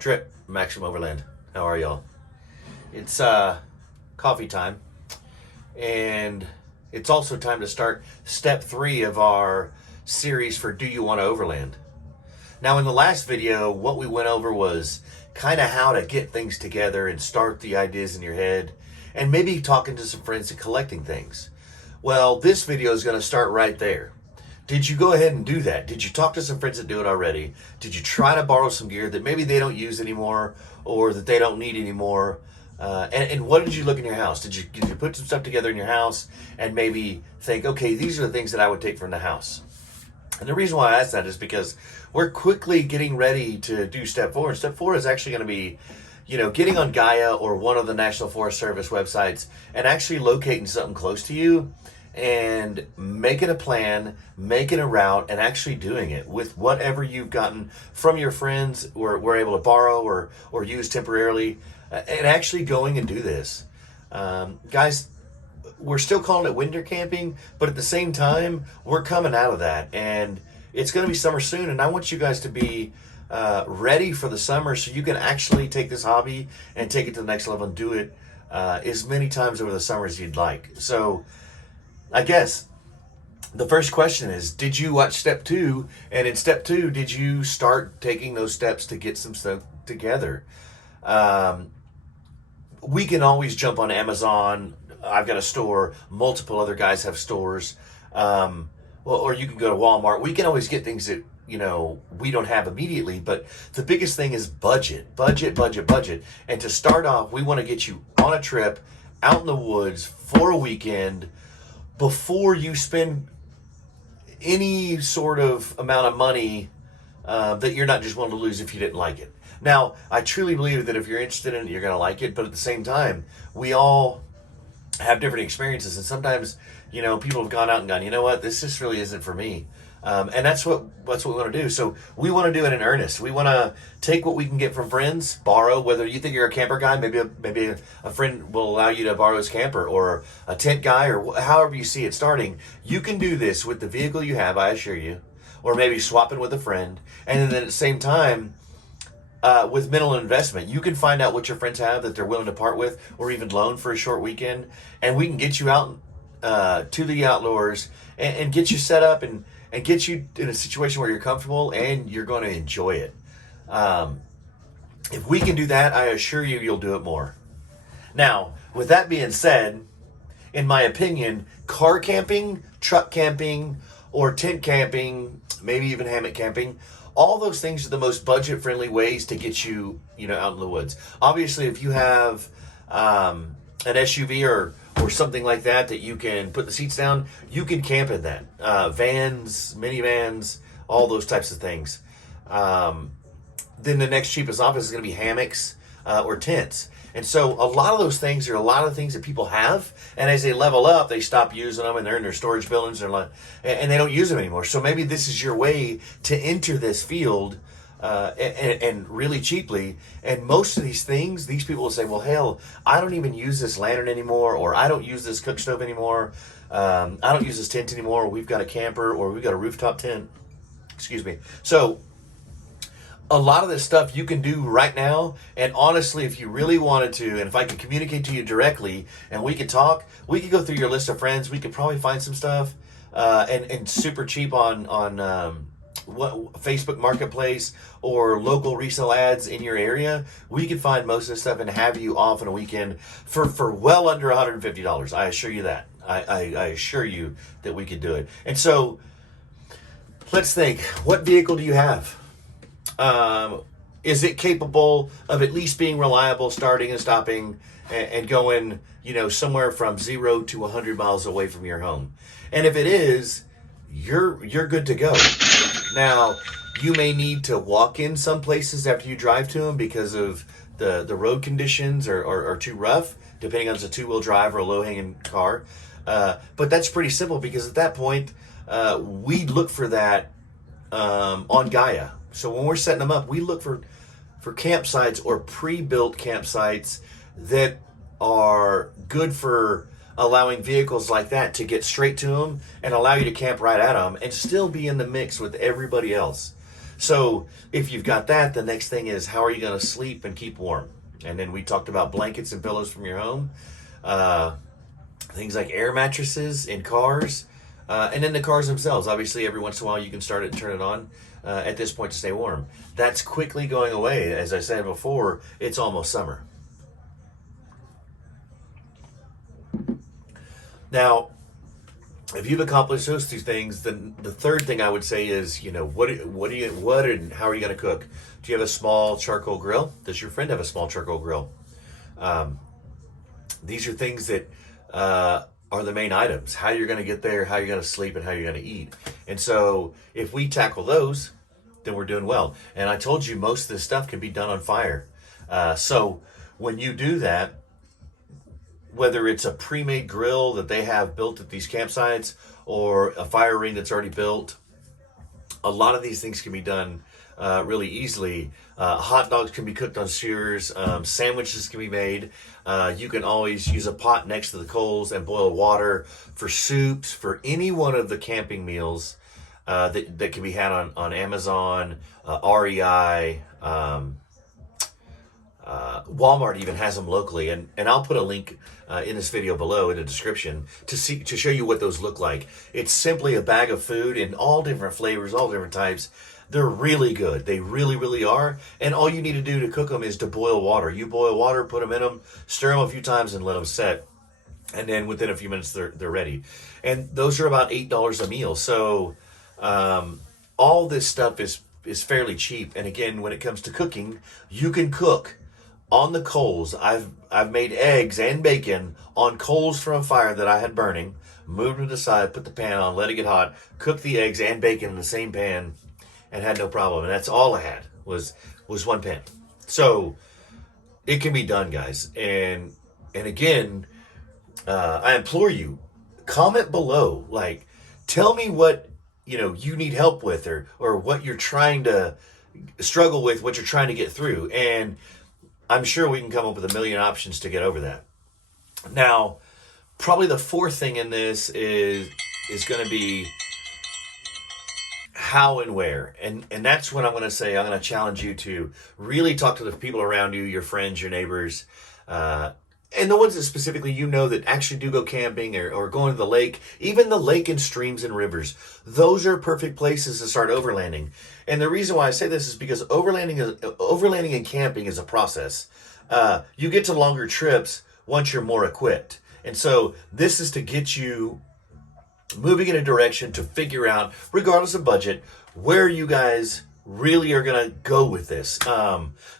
Trip, Maximum Overland. How are y'all? It's coffee time, and it's also time to start step 3 of our series for Do You Want to Overland? Now, in the last video, what we went over was kind of how to get things together and start the ideas in your head, and maybe talking to some friends and collecting things. Well, this video is going to start right there. Did you go ahead and do that? Did you talk to some friends that do it already? Did you try to borrow some gear that maybe they don't use anymore or that they don't need anymore? And what did you look in your house? Did you put some stuff together in your house and maybe think, okay, these are the things that I would take from the house? And the reason why I asked that is because we're quickly getting ready to do step 4. And step 4 is actually going to be, getting on Gaia or one of the National Forest Service websites and actually locating something close to you and making a plan, making a route, and actually doing it with whatever you've gotten from your friends or were able to borrow or use temporarily, and actually going and do this. Guys, we're still calling it winter camping, but at the same time, we're coming out of that, and it's going to be summer soon, and I want you guys to be ready for the summer so you can actually take this hobby and take it to the next level and do it as many times over the summer as you'd like. So I guess the first question is, did you watch step 2? And in step 2, did you start taking those steps to get some stuff together? We can always jump on Amazon. I've got a store. Multiple other guys have stores. Or you can go to Walmart. We can always get things that, we don't have immediately. But the biggest thing is budget. And to start off, we want to get you on a trip out in the woods for a weekend before you spend any sort of amount of money that you're not just willing to lose if you didn't like it. Now, I truly believe that if you're interested in it, you're going to like it. But at the same time, we all have different experiences. And sometimes, people have gone out and gone, you know what, this just really isn't for me. And that's what we want to do. So we want to do it in earnest. We want to take what we can get from friends, borrow, whether you think you're a camper guy, maybe a friend will allow you to borrow his camper, or a tent guy, or however you see it starting. You can do this with the vehicle you have, I assure you, or maybe swapping with a friend. And then at the same time, with minimal investment, you can find out what your friends have that they're willing to part with or even loan for a short weekend. And we can get you out to the outdoors and get you set up and get you in a situation where you're comfortable and you're going to enjoy it. If we can do that, I assure you, you'll do it more. Now, with that being said, in my opinion, car camping, truck camping, or tent camping, maybe even hammock camping, all those things are the most budget-friendly ways to get you, out in the woods. Obviously, if you have an SUV or something like that you can put the seats down, you can camp in that. Vans, minivans, all those types of things. Then the next cheapest option is going to be hammocks or tents. And so a lot of those things are a lot of things that people have, and as they level up, they stop using them, and they're in their storage buildings, and they don't use them anymore. So maybe this is your way to enter this field and really cheaply. And most of these things, these people will say, well, hell, I don't even use this lantern anymore, or I don't use this cook stove anymore. I don't use this tent anymore. We've got a camper, or we've got a rooftop tent. Excuse me. So a lot of this stuff you can do right now, and honestly, if you really wanted to, and if I could communicate to you directly and we could talk, we could go through your list of friends. We could probably find some stuff and super cheap on what Facebook Marketplace or local resale ads in your area. We could find most of this stuff and have you off on a weekend for well under $150. I assure you that. I assure you that we could do it. And so let's think, what vehicle do you have? Is it capable of at least being reliable, starting and stopping and going, somewhere from 0 to 100 miles away from your home? And if it is, you're good to go. Now, you may need to walk in some places after you drive to them because of the road conditions are too rough, depending on if it's a 2-wheel drive or a low-hanging car. But that's pretty simple because at that point, we look for that on Gaia. So when we're setting them up, we look for campsites or pre-built campsites that are good for allowing vehicles like that to get straight to them and allow you to camp right at them and still be in the mix with everybody else. So if you've got that, the next thing is how are you going to sleep and keep warm? And then we talked about blankets and pillows from your home, things like air mattresses in cars, and then the cars themselves. Obviously, every once in a while you can start it and turn it on at this point to stay warm. That's quickly going away. As I said before, it's almost summer. Now, if you've accomplished those two things, then the third thing I would say is, you know, what and how are you going to cook? Do you have a small charcoal grill? Does your friend have a small charcoal grill? These are things that are the main items. How you're going to get there, how you're going to sleep, and how you're going to eat. And so if we tackle those, then we're doing well. And I told you most of this stuff can be done on fire. So when you do that, whether it's a pre-made grill that they have built at these campsites or a fire ring that's already built, a lot of these things can be done really easily. Hot dogs can be cooked on skewers. Sandwiches can be made. You can always use a pot next to the coals and boil water for soups, for any one of the camping meals that can be had on Amazon, REI, Walmart even has them locally, and I'll put a link in this video below in the description to show you what those look like. It's simply a bag of food in all different flavors, all different types. They're really good. They really, really are. And all you need to do to cook them is to boil water. You boil water, put them in them, stir them a few times, and let them set. And then within a few minutes, they're ready. And those are about $8 a meal. So all this stuff is fairly cheap. And again, when it comes to cooking, you can cook on the coals. I've made eggs and bacon on coals from a fire that I had burning, moved them to the side, put the pan on, let it get hot, cooked the eggs and bacon in the same pan, and had no problem. And that's all I had was one pan. So it can be done, guys. And again, I implore you, comment below. Like, tell me what you need help with, or what you're trying to struggle with, what you're trying to get through, and I'm sure we can come up with a million options to get over that. Now, probably the fourth thing in this is going to be how and where. And that's what I'm going to say. I'm going to challenge you to really talk to the people around you, your friends, your neighbors, and the ones that specifically that actually do go camping or going to the lake, even the lake and streams and rivers. Those are perfect places to start overlanding. And the reason why I say this is because overlanding and camping is a process. You get to longer trips once you're more equipped. And so this is to get you moving in a direction to figure out, regardless of budget, where you guys really are going to go with this.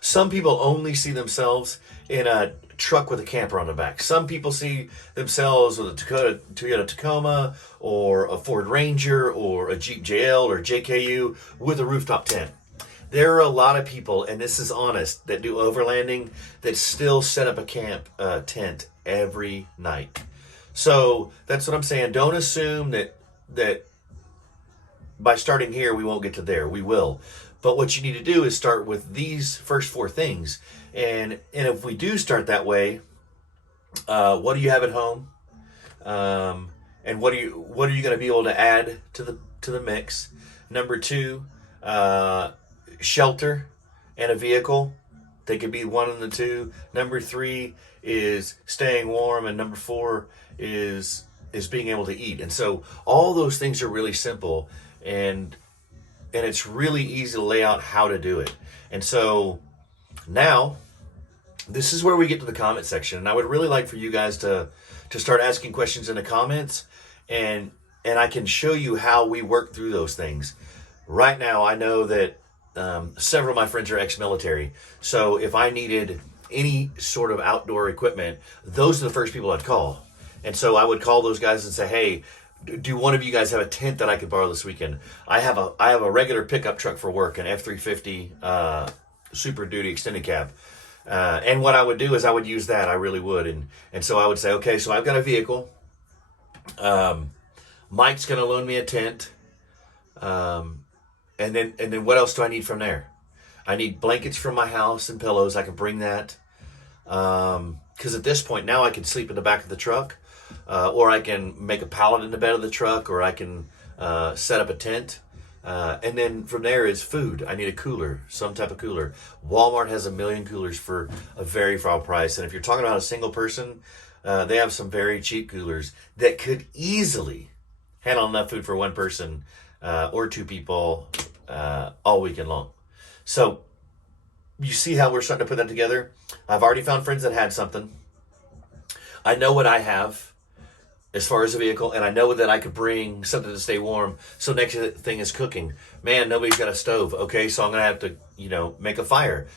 Some people only see themselves in a truck with a camper on the back. Some people see themselves with a Toyota Tacoma or a Ford Ranger or a Jeep JL or JKU with a rooftop tent. There are a lot of people, and this is honest, that do overlanding that still set up a camp tent every night. So that's what I'm saying. Don't assume that by starting here we won't get to there. We will. But what you need to do is start with these first four things. And if we do start that way, what do you have at home? And what are you going to be able to add to the mix? Number two, shelter and a vehicle. They could be one and the two. Number three is staying warm, and number four is being able to eat. And so all those things are really simple, and it's really easy to lay out how to do it. And so now, this is where we get to the comment section, and I would really like for you guys to start asking questions in the comments, and I can show you how we work through those things. Right now, I know that several of my friends are ex-military, so if I needed any sort of outdoor equipment, those are the first people I'd call. And so I would call those guys and say, hey, do one of you guys have a tent that I could borrow this weekend? I have a regular pickup truck for work, an F-350 Super Duty extended cab. And what I would do is I would use that. I really would. And so I would say, okay, so I've got a vehicle. Mike's going to loan me a tent. And then what else do I need from there? I need blankets from my house and pillows. I can bring that. Because at this point now I can sleep in the back of the truck, or I can make a pallet in the bed of the truck, or I can set up a tent. And then from there is food. I need a cooler, some type of cooler. Walmart has a million coolers for a very fraud price. And if you're talking about a single person, they have some very cheap coolers that could easily handle enough food for one person or two people all weekend long. So you see how we're starting to put that together? I've already found friends that had something. I know what I have as far as a vehicle, and I know that I could bring something to stay warm. So next thing is cooking. Man, nobody's got a stove. Okay, so I'm going to have to, make a fire.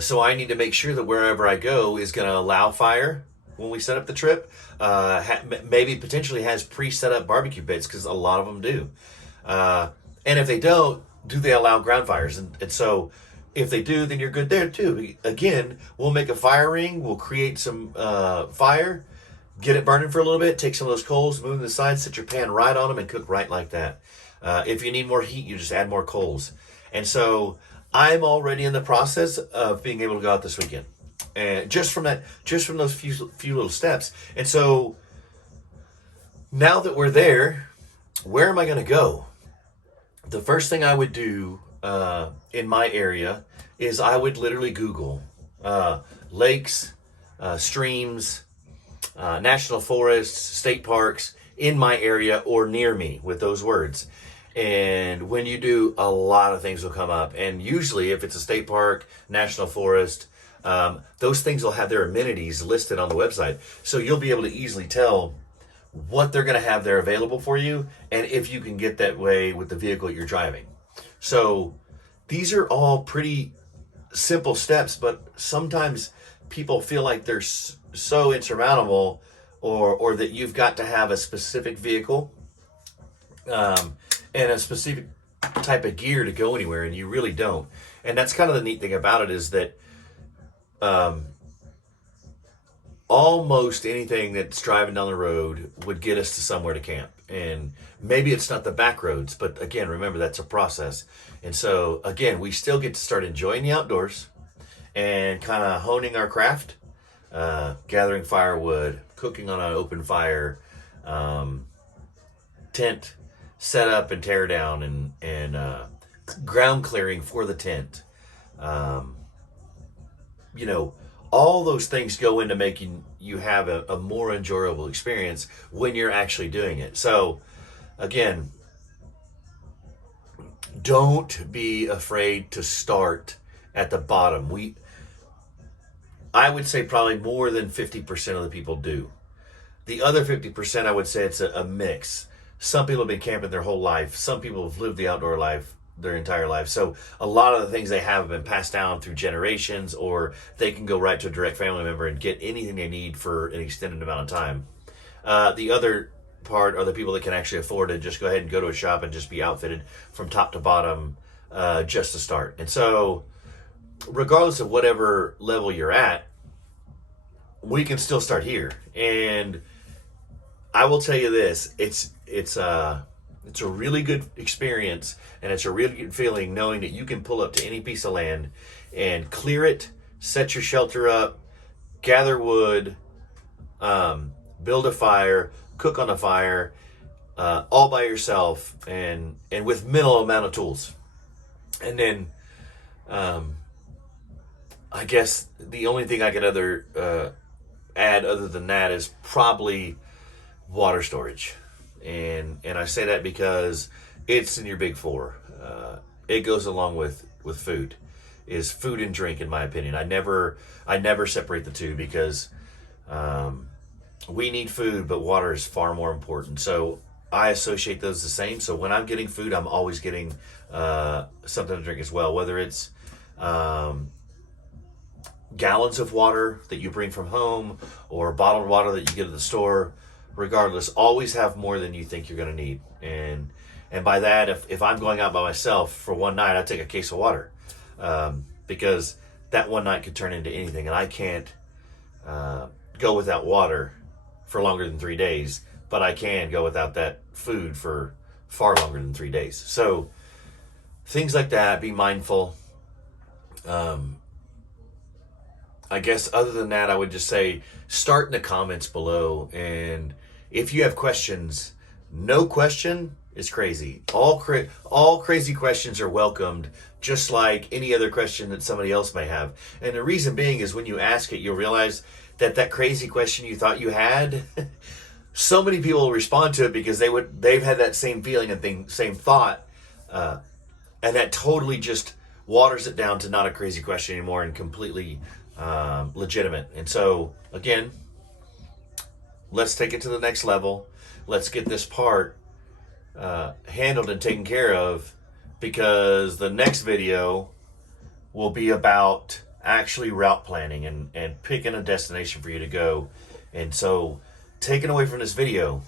So I need to make sure that wherever I go is going to allow fire when we set up the trip. Maybe potentially has pre-set up barbecue pits, because a lot of them do. And if they don't, do they allow ground fires? And so if they do, then you're good there too. Again, we'll make a fire ring. We'll create some fire. Get it burning for a little bit, take some of those coals, move them to the side, set your pan right on them, and cook right like that. If you need more heat, you just add more coals. And so I'm already in the process of being able to go out this weekend. And just from those few little steps. And so now that we're there, where am I going to go? The first thing I would do in my area is I would literally Google lakes, streams, national forests, state parks in my area or near me with those words. And when you do, a lot of things will come up. And usually if it's a state park, national forest, those things will have their amenities listed on the website. So you'll be able to easily tell what they're going to have there available for you and if you can get that way with the vehicle you're driving. So these are all pretty simple steps, but sometimes people feel like they're so insurmountable, or that you've got to have a specific vehicle and a specific type of gear to go anywhere, and you really don't. And that's kind of the neat thing about it, is that almost anything that's driving down the road would get us to somewhere to camp. And maybe it's not the back roads, but again, remember, that's a process. And so again, we still get to start enjoying the outdoors and kind of honing our craft, gathering firewood, cooking on an open fire, tent set up and tear down, and ground clearing for the tent. All those things go into making you have a more enjoyable experience when you're actually doing it. So again, don't be afraid to start at the bottom. I would say probably more than 50% of the people do. The other 50%, I would say it's a mix. Some people have been camping their whole life. Some people have lived the outdoor life their entire life. So a lot of the things they have been passed down through generations, or they can go right to a direct family member and get anything they need for an extended amount of time. The other part are the people that can actually afford to just go ahead and go to a shop and just be outfitted from top to bottom just to start. And so regardless of whatever level you're at, we can still start here. And I will tell you this, it's a really good experience, and it's a really good feeling knowing that you can pull up to any piece of land and clear it, set your shelter up, gather wood, build a fire, cook on a fire, all by yourself and with minimal amount of tools. And then I guess the only thing I could add other than that is probably water storage. And I say that because it's in your big four. It goes along with food, is food and drink, in my opinion. I never separate the two, because we need food, but water is far more important. So I associate those the same. So when I'm getting food, I'm always getting something to drink as well, whether it's gallons of water that you bring from home or bottled water that you get at the store. Regardless, always have more than you think you're going to need. And by that, if I'm going out by myself for one night, I take a case of water, because that one night could turn into anything. And I can't go without water for longer than 3 days, but I can go without that food for far longer than 3 days. So things like that, be mindful. I guess other than that, I would just say start in the comments below. And if you have questions, no question is crazy. All crazy questions are welcomed, just like any other question that somebody else may have. And the reason being is when you ask it, you'll realize that crazy question you thought you had, so many people will respond to it because they've had that same feeling and same thought, and that totally just waters it down to not a crazy question anymore and completely legitimate. And so again, let's take it to the next level. Let's get this part handled and taken care of, because the next video will be about actually route planning and picking a destination for you to go. And so, taken away from this video,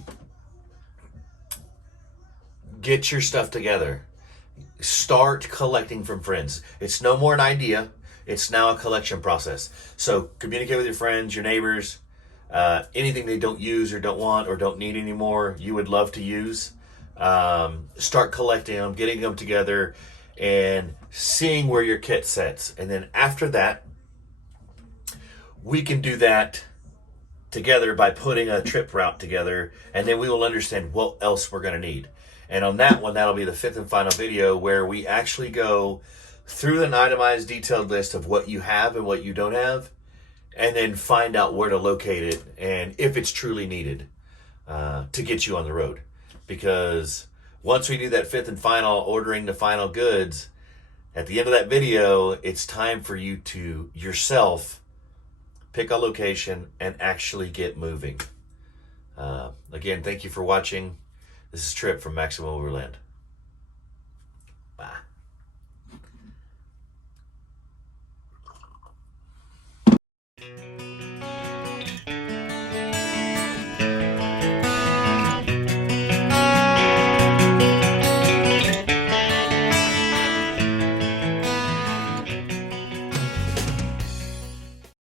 get your stuff together. Start collecting from friends. It's no more an idea. It's now a collection process. So communicate with your friends, your neighbors, anything they don't use or don't want or don't need anymore, you would love to use. Start collecting them, getting them together, and seeing where your kit sets. And then after that, we can do that together by putting a trip route together, and then we will understand what else we're going to need. And on that one, that'll be the 5th and final video, where we actually go through an itemized detailed list of what you have and what you don't have, and then find out where to locate it and if it's truly needed to get you on the road. Because once we do that 5th and final, ordering the final goods, at the end of that video, it's time for you to yourself pick a location and actually get moving. Again, thank you for watching. This is Trip from Maximum Overland. Bye.